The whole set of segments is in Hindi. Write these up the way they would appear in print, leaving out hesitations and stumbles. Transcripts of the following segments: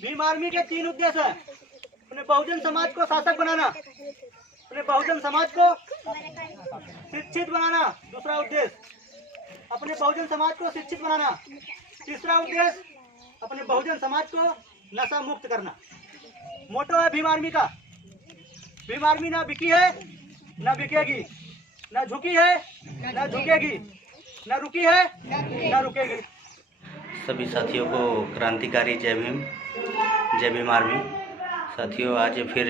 भीम आर्मी के 3 उद्देश्य है। अपने बहुजन समाज को शासक बनाना, अपने बहुजन समाज को शिक्षित बनाना, दूसरा उद्देश्य अपने बहुजन समाज को शिक्षित बनाना, तीसरा उद्देश्य अपने बहुजन समाज को नशा मुक्त करना। मोटो है भीम आर्मी का, भीम आर्मी ना बिकी है ना बिकेगी, ना झुकी है ना झुकेगी, ना रुकी है ना रुकेगी। सभी साथियों को क्रांतिकारी जय भीम, जय भीम आर्मी। साथियों, आज फिर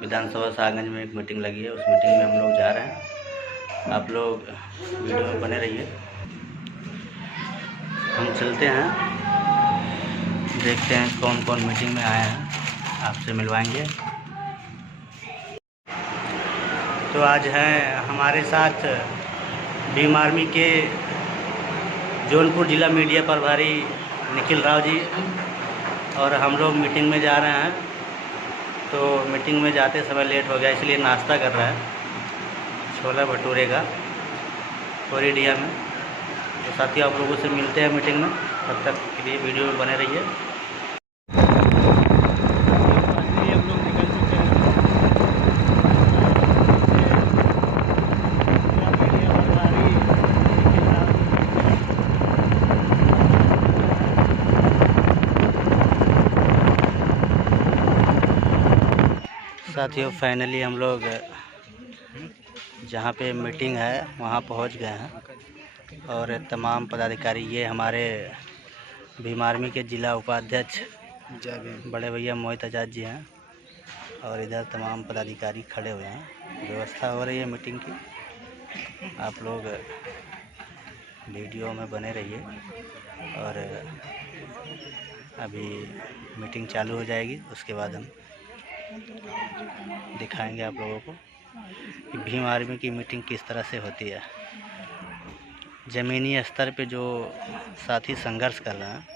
विधानसभा सागंज में एक मीटिंग लगी है, उस मीटिंग में हम लोग जा रहे हैं। आप लोग वीडियो में बने रहिए। हम चलते हैं, देखते हैं कौन कौन मीटिंग में आए हैं, आपसे मिलवाएंगे। तो आज हैं हमारे साथ भीम आर्मी के जौनपुर जिला मीडिया प्रभारी निखिल राव जी, और हम लोग मीटिंग में जा रहे हैं। तो मीटिंग में जाते समय लेट हो गया, इसलिए नाश्ता कर रहा है छोला भटूरे का कोरिडिया में। तो साथियों, आप लोगों से मिलते हैं मीटिंग में, तब तक के लिए वीडियो में बने रहिए। साथियों, फाइनली हम लोग जहाँ पे मीटिंग है वहाँ पहुँच गए हैं, और तमाम पदाधिकारी, ये हमारे भीम आर्मी के जिला उपाध्यक्ष बड़े भैया मोहित आजाद जी हैं, और इधर तमाम पदाधिकारी खड़े हुए हैं। व्यवस्था हो रही है मीटिंग की, आप लोग वीडियो में बने रहिए। और अभी मीटिंग चालू हो जाएगी, उसके बाद हम दिखाएंगे आप लोगों को कि भीम आर्मी की मीटिंग किस तरह से होती है। ज़मीनी स्तर पे जो साथी संघर्ष कर रहे हैं,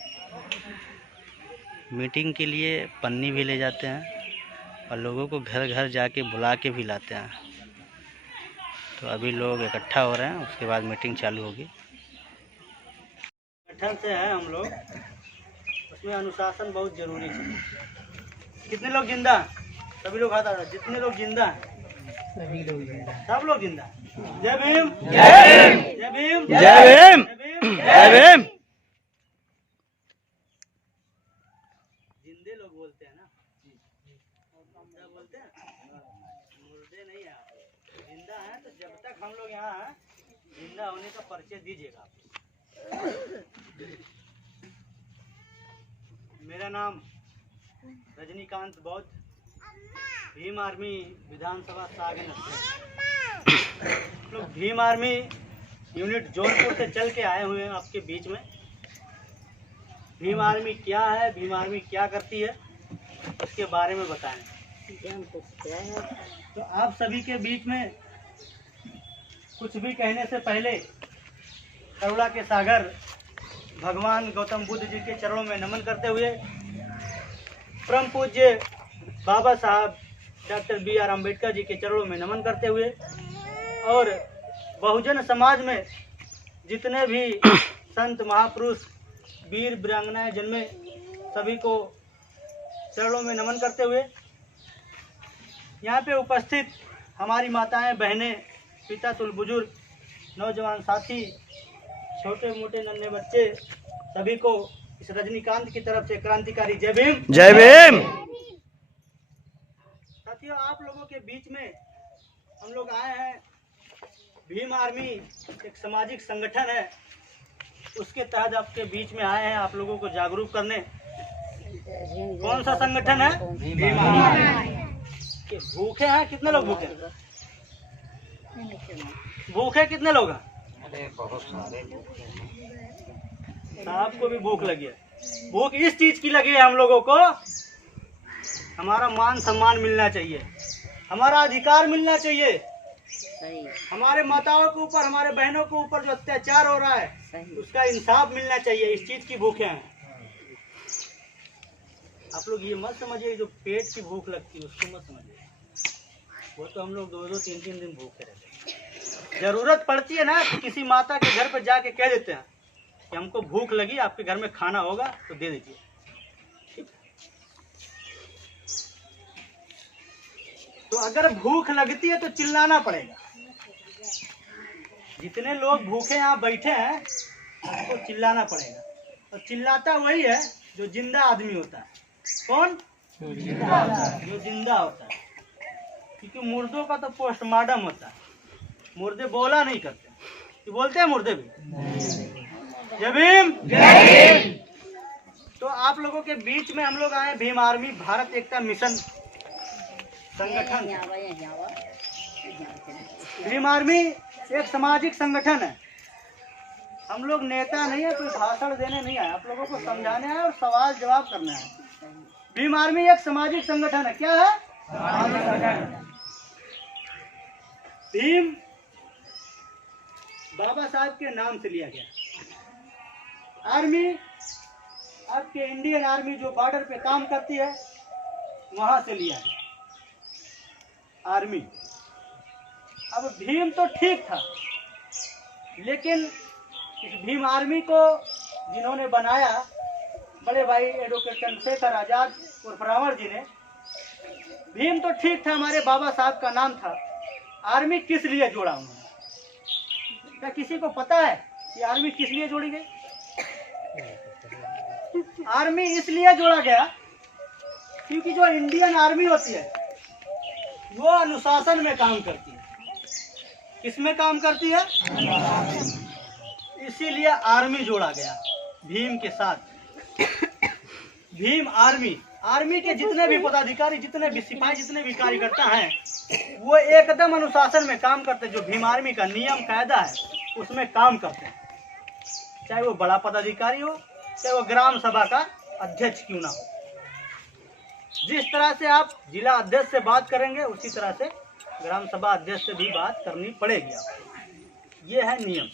मीटिंग के लिए पन्नी भी ले जाते हैं और लोगों को घर घर जाके बुला के भी लाते हैं। तो अभी लोग इकट्ठा हो रहे हैं, उसके बाद मीटिंग चालू होगी। संगठन से है हम लोग, उसमें अनुशासन बहुत जरूरी है। कितने लोग जिंदा? सभी लोग हाथ आ रहे हैं। जितने लोग जिंदा हैं सभी लोग जिंदा, सब लोग जिंदा। जय भीम, जय भीम, जय भीम, जय भीम, जय भीम। जिंदे लोग बोलते हैं ना, क्या बोलते हैं? मुर्दे नहीं है, जिंदा है। तो जब तक हम लोग यहाँ हैं, जिंदा होने का परिचय दीजिएगा। मेरा नाम रजनीकांत बौद्ध, भीम आर्मी विधानसभा सागन लोग भीम आर्मी यूनिट जौनपुर से चल के आए हुए हैं आपके बीच में। भीम आर्मी क्या है, भीम आर्मी क्या करती है, उसके बारे में बताएं। तो आप सभी के बीच में कुछ भी कहने से पहले करुणा के सागर भगवान गौतम बुद्ध जी के चरणों में नमन करते हुए, परम पूज्य बाबा साहब डॉक्टर B.R. अम्बेडकर जी के चरणों में नमन करते हुए, और बहुजन समाज में जितने भी संत महापुरुष वीर वीरांगनाएं जन्मे, सभी को चरणों में नमन करते हुए, यहाँ पे उपस्थित हमारी माताएं, बहनें, पिता तुल बुजुर्ग, नौजवान साथी, छोटे मोटे नन्हे बच्चे, सभी को इस रजनीकांत की तरफ से क्रांतिकारी जय भीम, जय भीम। साथियों, आप लोगों के बीच में हम लोग आए हैं। भीम आर्मी एक सामाजिक संगठन है, उसके तहत आपके बीच में आए हैं आप लोगों को जागरूक करने। कौन सा संगठन है? भीम आर्मी। भूखे हैं? कितने लोग भूखे हैं? भूखे कितने लोग हैं? बहुत सारे। आपको भी भूख लगी है। भूख इस चीज की लगी है, हम लोगों को हमारा मान सम्मान मिलना चाहिए, हमारा अधिकार मिलना चाहिए। हमारे माताओं के ऊपर, हमारे बहनों के ऊपर जो अत्याचार हो रहा है, उसका इंसाफ मिलना चाहिए। इस चीज की भूखे हैं। आप लोग ये मत समझिए जो पेट की भूख लगती है उसको मत समझिए, वो तो हम लोग 2-2, 3-3 दिन भूखे रहते हैं। जरूरत पड़ती है ना, तो किसी माता के घर पर जाके कह देते हैं कि हमको भूख लगी, आपके घर में खाना होगा तो दे दीजिए। तो अगर भूख लगती है तो चिल्लाना पड़ेगा। जितने लोग भूखे यहाँ बैठे हैं उनको चिल्लाना पड़ेगा, और चिल्लाता वही है जो जिंदा आदमी होता है। कौन? जो जिंदा होता है, क्योंकि मुर्दों का तो पोस्टमार्टम होता है, मुर्दे बोला नहीं करते, कि बोलते हैं मुर्दे भी। जय भीम। तो आप लोगों के बीच में हम लोग आए भीम आर्मी भारत एकता मिशन संगठन। भीम आर्मी एक सामाजिक संगठन है। हम लोग नेता नहीं है, कोई भाषण देने नहीं आए, आप लोगों को समझाने आए और सवाल जवाब करना है। भीम आर्मी एक सामाजिक संगठन है। क्या है? भीम बाबा साहब के नाम से लिया गया। आर्मी आपके इंडियन आर्मी जो बॉर्डर पे काम करती है वहां से लिया गया आर्मी। अब भीम तो ठीक था, लेकिन इस भीम आर्मी को जिन्होंने बनाया, बड़े भाई एडवोकेट चंद्रशेखर आजाद और रावण जी ने, भीम तो ठीक था, हमारे बाबा साहब का नाम था। आर्मी किस लिए जोड़ा उन्होंने? क्या किसी को पता है कि आर्मी किस लिए जोड़ी गई? आर्मी इसलिए जोड़ा गया क्योंकि जो इंडियन आर्मी होती है वो अनुशासन में काम करती है। किसमें काम करती है? इसीलिए आर्मी जोड़ा गया भीम के साथ। भीम आर्मी, आर्मी के जितने भी पदाधिकारी, जितने भी सिपाही, जितने भी कार्यकर्ता हैं, वो एकदम अनुशासन में काम करते हैं। जो भीम आर्मी का नियम कायदा है उसमें काम करते हैं, चाहे वो बड़ा पदाधिकारी हो, चाहे वो ग्राम सभा का अध्यक्ष क्यों ना हो। जिस तरह से आप जिला अध्यक्ष से बात करेंगे उसी तरह से ग्राम सभा अध्यक्ष से भी बात करनी पड़ेगी आपको। ये है नियम।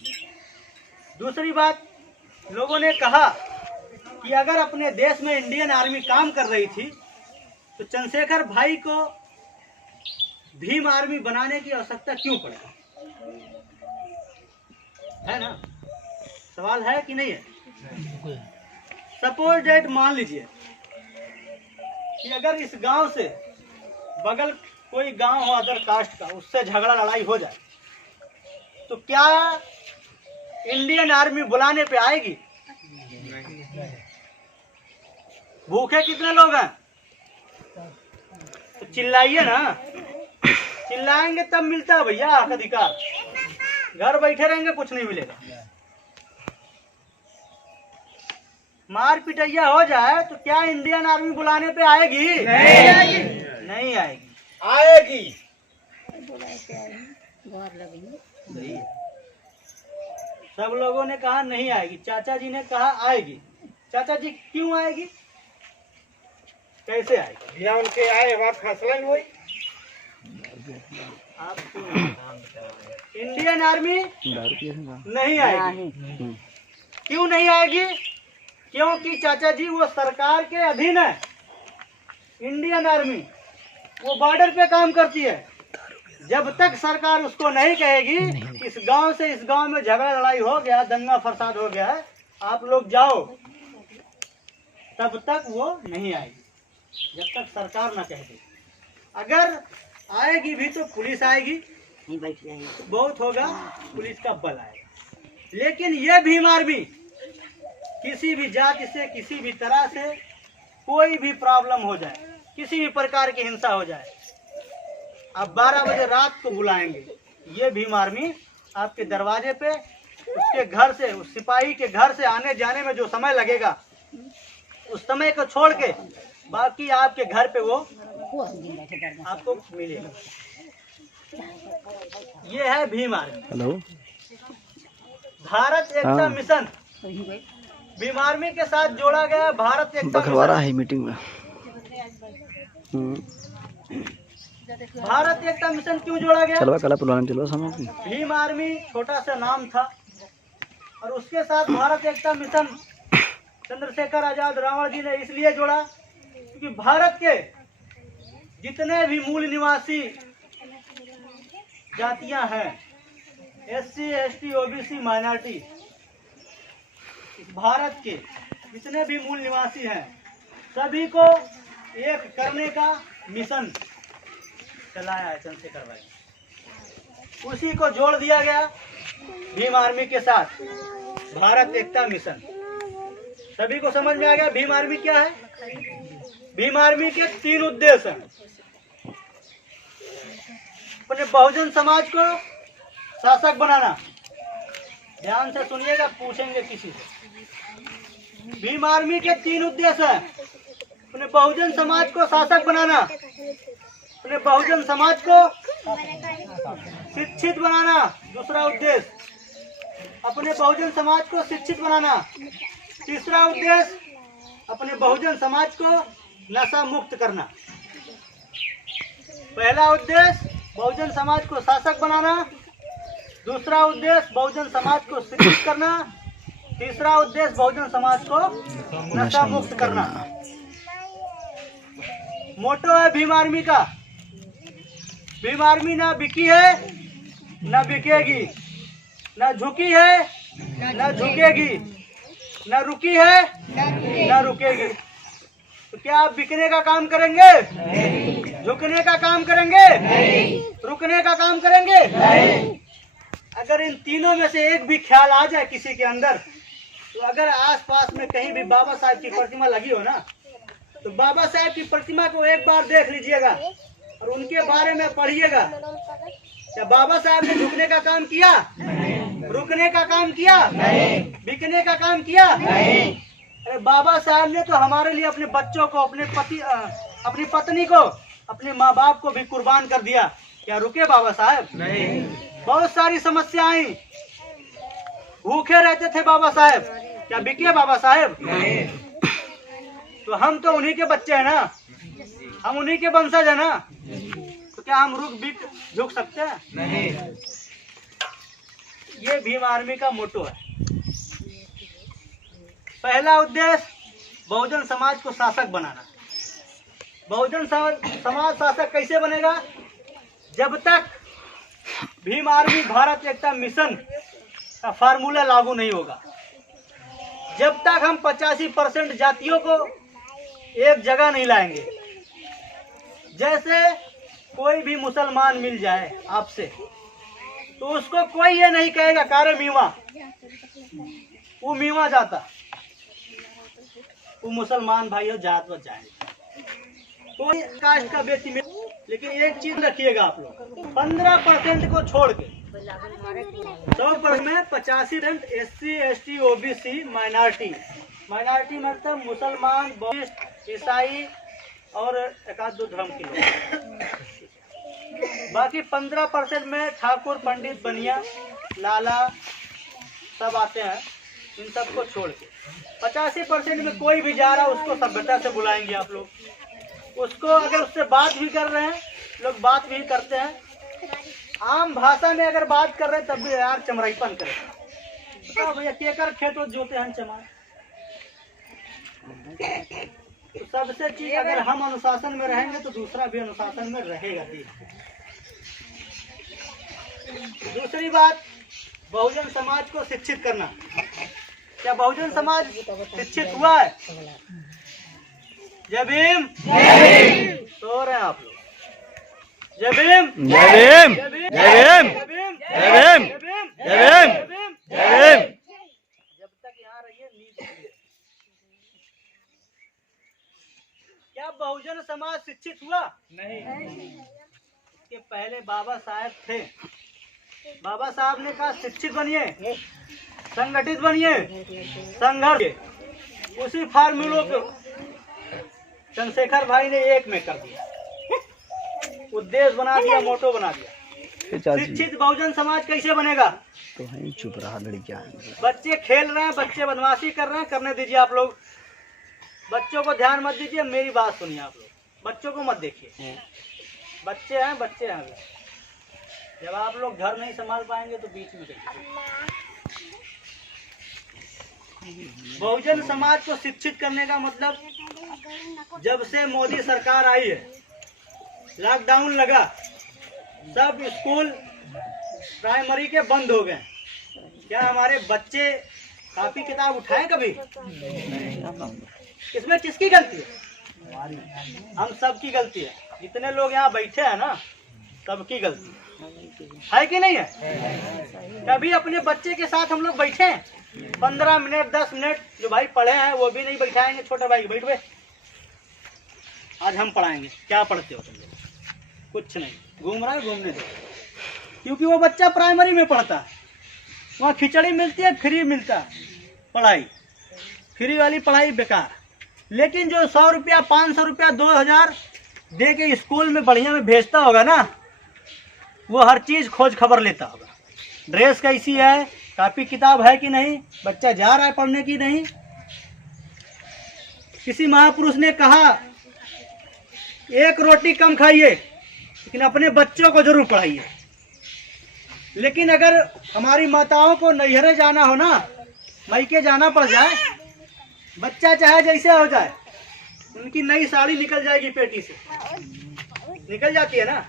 दूसरी बात, लोगों ने कहा कि अगर अपने देश में इंडियन आर्मी काम कर रही थी तो चंद्रशेखर भाई को भीम आर्मी बनाने की आवश्यकता क्यों पड़ी? है ना? सवाल है कि नहीं है? सपोज डेट, मान लीजिए कि अगर इस गांव से बगल कोई गांव हो अदर कास्ट का, उससे झगड़ा लड़ाई हो जाए तो क्या इंडियन आर्मी बुलाने पे आएगी? भूखे कितने लोग हैं? तो चिल्लाइए ना, चिल्लाएंगे तब मिलता है भैया हक अधिकार। घर बैठे रहेंगे कुछ नहीं मिलेगा। मार पिटैया हो जाए तो क्या इंडियन आर्मी बुलाने पे आएगी? नहीं आएगी। नहीं आएगी। आएगी। सब लोगों ने कहा नहीं आएगी, चाचा जी ने कहा आएगी। चाचा जी क्यों आएगी? कैसे आएगी? बिना उनके आए वहाँ फैसला ही हुई। आप इंडियन आर्मी नहीं आएगी। क्यों नहीं आएगी? क्योंकि चाचा जी वो सरकार के अधीन है। इंडियन आर्मी वो बॉर्डर पे काम करती है। जब तक सरकार उसको नहीं कहेगी इस गांव से इस गांव में झगड़ा लड़ाई हो गया, दंगा फसाद हो गया है, आप लोग जाओ, तब तक वो नहीं आएगी जब तक सरकार ना कहे। अगर आएगी भी तो पुलिस आएगी, बहुत होगा, पुलिस का बल आएगा। लेकिन ये भीम आर्मी किसी भी जाति से, किसी भी तरह से कोई भी प्रॉब्लम हो जाए, किसी भी प्रकार की हिंसा हो जाए, आप 12 बजे रात को बुलाएंगे, ये भीम आर्मी आपके दरवाजे पे, उसके घर से, उस सिपाही के घर से आने जाने में जो समय लगेगा उस समय को छोड़ के बाकी आपके घर पे वो आपको मिलेगा। ये है भीम आर्मी। हेलो, भारत एकता मिशन भीम आर्मी के साथ जोड़ा गया। भारत एकता बखरवारा है मीटिंग में। भारत एकता मिशन क्यों जोड़ा गया? चलवा कला पुराना चलो समझ। भीम आर्मी छोटा सा नाम था और उसके साथ भारत एकता मिशन चंद्रशेखर आजाद रावण जी ने इसलिए जोड़ा क्योंकि भारत के जितने भी मूल निवासी जातियां हैं, SC, ST, OBC, minority, Bharat के जितने भी मूल निवासी हैं सभी को एक करने का मिशन चलाया है चंद्रशेखर भाई। उसी को जोड़ दिया गया भीम आर्मी के साथ, भारत एकता मिशन। सभी को समझ में आ गया भीम आर्मी क्या है? भीम आर्मी के 3 उद्देश्य हैं। अपने बहुजन समाज को शासक बनाना, ध्यान से सुनिएगा, पूछेंगे किसी से। भीम आर्मी के 3 उद्देश्य हैं। अपने बहुजन समाज को शासक बनाना, अपने बहुजन समाज को शिक्षित बनाना, दूसरा उद्देश्य अपने बहुजन समाज को शिक्षित बनाना, तीसरा उद्देश्य अपने बहुजन समाज को नशा मुक्त करना। पहला उद्देश्य बहुजन समाज को शासक बनाना, दूसरा उद्देश्य बहुजन समाज को शिक्षित करना, तीसरा उद्देश्य बहुजन समाज को नशा मुक्त करना। मोटो है भीम आर्मी का, भीम आर्मी ना बिकी है न बिकेगी, न झुकी है न झुकेगी, न रुकी है न रुकेगी। तो क्या आप बिकने का काम करेंगे? झुकने का काम करेंगे? रुकने का काम करेंगे? अगर इन तीनों में से एक भी ख्याल आ जाए किसी के अंदर, तो अगर आसपास में कहीं भी बाबा साहब की प्रतिमा लगी हो ना, तो बाबा साहब की प्रतिमा को एक बार देख लीजिएगा और उनके बारे में पढ़िएगा। क्या बाबा साहब ने झुकने का काम किया? रुकने का काम किया? बिकने का काम किया? अरे बाबा साहब ने तो हमारे लिए अपने बच्चों को, अपने पति, अपनी पत्नी को, अपने माँ बाप को भी कुर्बान कर दिया। क्या रुके बाबा साहब? नहीं। बहुत सारी समस्याएं, भूखे रहते थे बाबा साहब, क्या बिके बाबा साहब? नहीं। तो हम तो उन्हीं के बच्चे हैं ना, हम उन्हीं के वंशज है ना, तो क्या हम रुक बिक झुक सकते हैं? नहीं। ये भीम आर्मी का मोटो है। पहला उद्देश्य बहुजन समाज को शासक बनाना। बहुजन समाज शासक कैसे बनेगा? जब तक भीम आर्मी भारत एकता मिशन का फार्मूला लागू नहीं होगा, जब तक हम 85% जातियों को एक जगह नहीं लाएंगे। जैसे कोई भी मुसलमान मिल जाए आपसे, तो उसको कोई ये नहीं कहेगा कारे मीवा, वो मीवा जाता, वो मुसलमान भाइयों जात बच जाएंगे। कोई कास्ट का व्यक्ति मिल, लेकिन एक चीज रखिएगा आप लोग, 15% को छोड़ के 100% में 85% SC ST OBC minority. Minority मतलब मुसलमान, बौद्ध, ईसाई और एक आध दो धर्म के लोग। बाकी 15% में ठाकुर, पंडित, बनिया, लाला सब आते हैं। इन सबको छोड़ के 85% में कोई भी जा रहा है, उसको सभ्यता से बुलाएंगे आप लोग। उसको अगर उससे बात भी कर रहे हैं, लोग बात भी करते हैं, आम भाषा में अगर बात कर रहे हैं तब भी यार चमराईपन करें। बताओ भैया केकर खेत जोते हैं चमार। तो सबसे चीज, अगर हम अनुशासन में रहेंगे तो दूसरा भी अनुशासन में रहेगा। दूसरी बात, बहुजन समाज को शिक्षित करना। क्या बहुजन समाज शिक्षित हुआ है? जय भीम। सो रहे हैं आप लोग। जय भीम, जय भीम, जय भीम, जय भीम, जय भीम, जय भीम, जय भीम, जय भीम। जब तक यहाँ रहिए नींद लीजिए। क्या बहुजन समाज शिक्षित हुआ? नहीं। के पहले बाबा साहब थे, बाबा साहब ने कहा शिक्षित बनिए, संगठित बनिए, संघर्ष। उसी फार्मूलों को चंद्रशेखर भाई ने एक में कर दिया, उद्देश्य बना दिया, मोटो बना दिया। शिक्षित बहुजन समाज कैसे बनेगा? तो है चुप रहा लड़कियां। बच्चे खेल रहे हैं, बच्चे बदमाशी कर रहे हैं, करने दीजिए आप लोग। बच्चों को ध्यान मत दीजिए, मेरी बात सुनिए आप लोग। बच्चों को मत देखिए, बच्चे हैं, बच्चे हैं। जब आप लोग घर नहीं संभाल पाएंगे तो बीच में देखिए। बहुजन समाज को शिक्षित करने का मतलब, जब से मोदी सरकार आई है, लॉकडाउन लगा, सब स्कूल प्राइमरी के बंद हो गए। क्या हमारे बच्चे कॉपी किताब उठाएं कभी? इसमें किसकी गलती है? हम सब की गलती है। जितने लोग यहाँ बैठे हैं ना, सबकी गलती है कि नहीं है? कभी अपने बच्चे के साथ हम लोग बैठे 15 मिनट 10 मिनट, जो भाई पढ़े हैं वो भी नहीं बैठाएंगे, छोटे भाई बैठ बे, आज हम पढ़ाएंगे। क्या पढ़ते हो तुम लोग? कुछ नहीं, घूम रहा है घूमने दो, क्योंकि वो बच्चा प्राइमरी में पढ़ता है, वहाँ खिचड़ी मिलती है, फ्री मिलता है पढ़ाई, फ्री वाली पढ़ाई बेकार। लेकिन जो 100 रुपया 500 रुपया 2000 दे के स्कूल में बढ़िया में भेजता होगा ना, वो हर चीज़ खोज खबर लेता होगा, ड्रेस कैसी है, कापी किताब है कि नहीं, बच्चा जा रहा है पढ़ने की नहीं। किसी महापुरुष ने कहा 1 रोटी कम खाइए लेकिन अपने बच्चों को जरूर पढ़ाइए। लेकिन अगर हमारी माताओं को नैहरे जाना हो ना, मायके जाना पड़ जाए, बच्चा चाहे जैसे हो जाए, उनकी नई साड़ी निकल जाएगी पेटी से, निकल जाती है ना।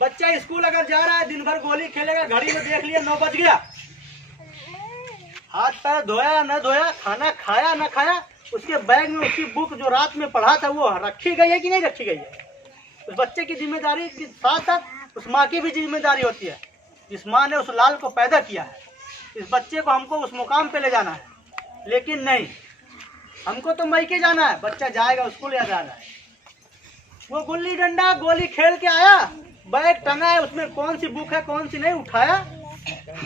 बच्चा स्कूल अगर जा रहा है, दिन भर गोली खेलेगा, घड़ी में देख लिया 9 बज गया, हाथ पैर धोया न धोया, खाना खाया न खाया, उसके बैग में उसकी बुक जो रात में पढ़ा था वो रखी गई है कि नहीं रखी गई है? उस बच्चे की जिम्मेदारी के साथ साथ उस माँ की भी जिम्मेदारी होती है, जिस माँ ने उस लाल को पैदा किया है। इस बच्चे को हमको उस मुकाम पे ले जाना है, लेकिन नहीं, हमको तो मायके जाना है, बच्चा जाएगा स्कूल या जाना है। वो गुल्ली डंडा गोली खेल के आया, बैग टंगा है, उसमें कौन सी बुक है कौन सी नहीं, उठाया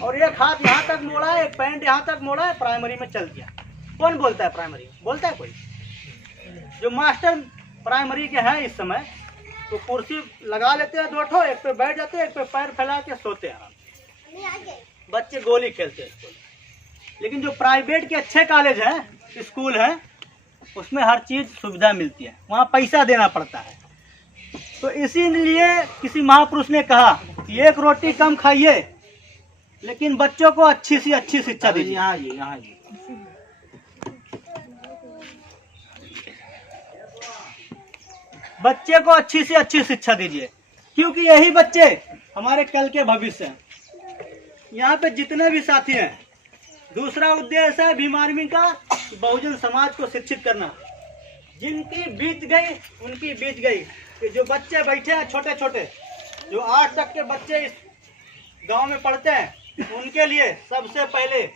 और एक हाथ यहाँ तक मोड़ा है, एक पैंट यहाँ तक मोड़ा है, प्राइमरी में चल गया। कौन बोलता है प्राइमरी में? बोलता है कोई? जो मास्टर प्राइमरी के हैं इस समय, तो कुर्सी लगा लेते हैं 2 ठो, एक पे बैठ जाते हैं, एक पे पैर फैला के सोते हैं आराम से, बच्चे गोली खेलते हैं स्कूल। लेकिन जो प्राइवेट के अच्छे कॉलेज हैं, स्कूल हैं, उसमें हर चीज़ सुविधा मिलती है, वहाँ पैसा देना पड़ता है। तो इसीलिए किसी महापुरुष ने कहा कि 1 रोटी कम खाइए लेकिन बच्चों को अच्छी सी अच्छी शिक्षा दीजिए। यहाँ बच्चे को अच्छी से अच्छी शिक्षा दीजिए, क्योंकि यही बच्चे हमारे कल के भविष्य हैं। यहाँ पे जितने भी साथी हैं, दूसरा उद्देश्य है भीम आर्मी का बहुजन समाज को शिक्षित करना। जिनकी बीत गई उनकी बीत गई। कि जो बच्चे बैठे हैं छोटे छोटे, जो 8 तक के बच्चे इस गांव में पढ़ते हैं, उनके लिए सबसे पहले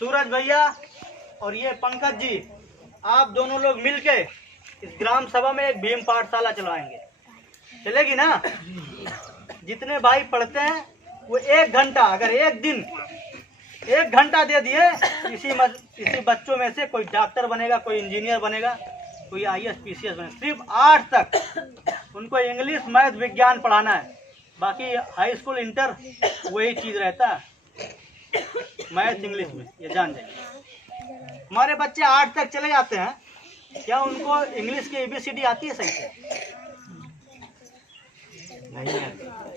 सूरज भैया और ये पंकज जी, आप दोनों लोग मिलके इस ग्राम सभा में एक भीम पाठशाला चलवाएंगे। चलेगी ना? जितने भाई पढ़ते हैं वो 1 घंटा, अगर एक दिन 1 घंटा दे दिए, इसी बच्चों में से कोई डॉक्टर बनेगा, कोई इंजीनियर बनेगा, कोई IAS PCS बनेगा। सिर्फ 8 तक उनको इंग्लिश मैथ विज्ञान पढ़ाना है, बाकी हाई स्कूल इंटर वही चीज़ रहता है, मैथ इंग्लिश में, ये जान जाइए। हमारे बच्चे 8 तक चले जाते हैं, क्या उनको इंग्लिश की ABCD आती है सही से?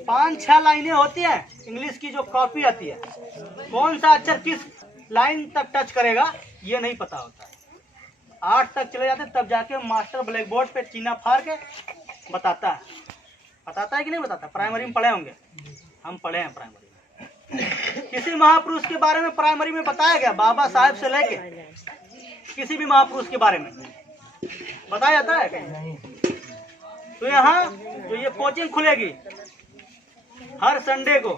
5-6 लाइनें होती हैं इंग्लिश की, जो कॉपी आती है, कौन सा अक्षर किस लाइन तक टच करेगा ये नहीं पता होता है। 8 तक चले जाते हैं, तब जाके मास्टर ब्लैक बोर्ड पे चीना फाड़ के बताता है कि नहीं बताता? प्राइमरी में पढ़े होंगे, हम पढ़े हैं प्राइमरी में। किसी महापुरुष के बारे में प्राइमरी में बताया गया, बाबा साहेब से लेके किसी भी महापुरुष के बारे में बताया जाता है कहीं? तो यहाँ जो ये कोचिंग खुलेगी, हर संडे को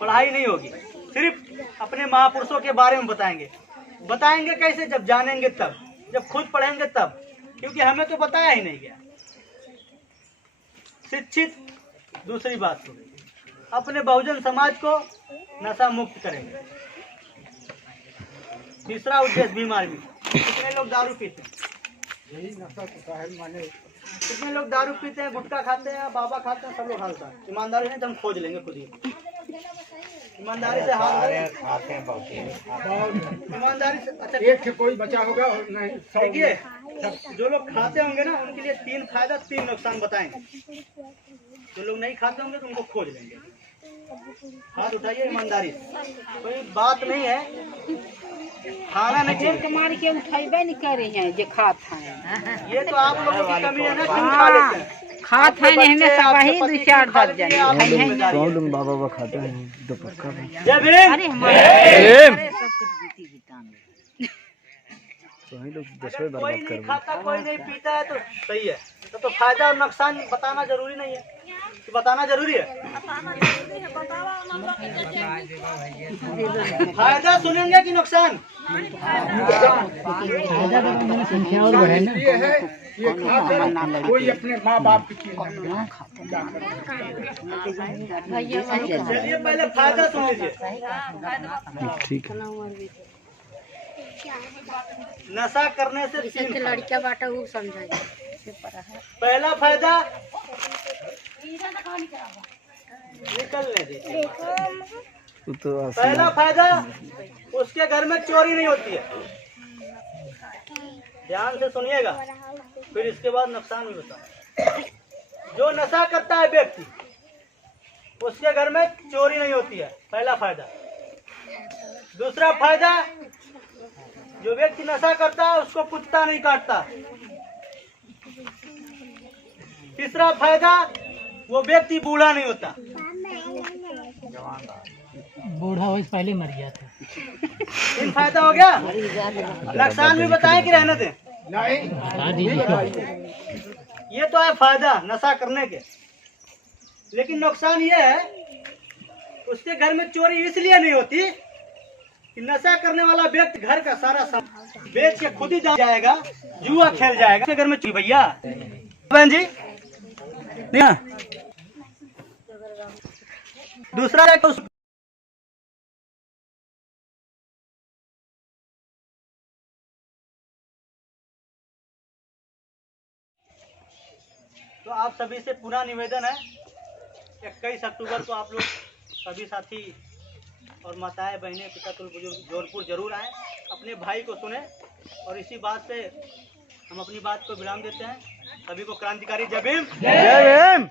पढ़ाई नहीं होगी, सिर्फ अपने महापुरुषों के बारे में बताएंगे। बताएंगे कैसे? जब जानेंगे तब, जब खुद पढ़ेंगे तब, क्योंकि हमें तो बताया ही नहीं गया। शिक्षित दूसरी बात हो गई, अपने बहुजन समाज को नशा मुक्त करेंगे। तीसरा उद्देश्य भीम आर्मी। कितने लोग दारू पीते हैं? यही नशा होता है माने। कितने लोग दारू पीते हैं, गुटखा खाते हैं, बाबा खाते हैं, सब लोग खाता है। ईमानदारी नहीं तो हम खोज लेंगे खुद ही, ईमानदारी से हाथ खाते हैं बहुत, ईमानदारी से। अच्छा, एक कोई बचा होगा नहीं? देखिए, जो लोग खाते होंगे ना, उनके लिए 3 फायदा 3 नुकसान बताएंगे। जो लोग नहीं खाते होंगे तो उनको खोज लेंगे। हाथ उठाइए ईमानदारी से, कोई बात नहीं है, खाना नहीं चाहिए। कमार के उठाइबे नहीं करे हैं जो खात हैं। ये तो आप लोगों की कमी है ना, क्यों खा लेते हैं? खात हैं नहीं, हमें सब वही 2-4 दर्जन हैं। बाबा खाते हैं दो पक्का। जय भीम। अरे हमारे सब कुछ बीती बिताने। अगर कोई नहीं खाता, कोई नहीं पीता है तो सही है, तो फायदा और नुकसान बताना जरूरी नहीं है। बताना जरूरी है? फायदा सुनेंगे कि नुकसान? कोई अपने माँ बाप की चीज चलिए पहले फायदा सुन लीजिए। ठीक है। नशा करने से तीन लड़किया बाटा वो समझाई। पहला फायदा निकलने दीजिए। पहला फायदा उसके घर में चोरी नहीं होती है। ध्यान से सुनिएगा, फिर इसके बाद नुकसान भी बताओ। जो नशा करता है व्यक्ति, उसके घर में चोरी नहीं होती है, पहला फायदा। दूसरा फायदा, जो व्यक्ति नशा करता है उसको कुत्ता नहीं काटता। तीसरा फायदा, वो व्यक्ति बूढ़ा नहीं होता। बूढ़ा हो पहले मर गया था। तीन फायदा हो गया। नुकसान भी बताएं कि रहने दें? बता दीजिए। ये तो है फायदा नशा करने के, लेकिन नुकसान ये है उसके घर में चोरी इसलिए नहीं होती कि नशा करने वाला व्यक्ति घर का सारा सामान बेच के खुद ही जाएगा, जुआ खेल जाएगा। उसके घर में चोरी भैया बहन जी नहीं। दूसरा है तो आप सभी से पुनः निवेदन है, 21 अक्टूबर को आप लोग सभी साथी और माताएं बहनें पिता बुजुर्ग जौनपुर जरूर आए, अपने भाई को सुने। और इसी बात पे हम अपनी बात को विराम देते हैं। सभी को क्रांतिकारी जय भीम। जय भीम।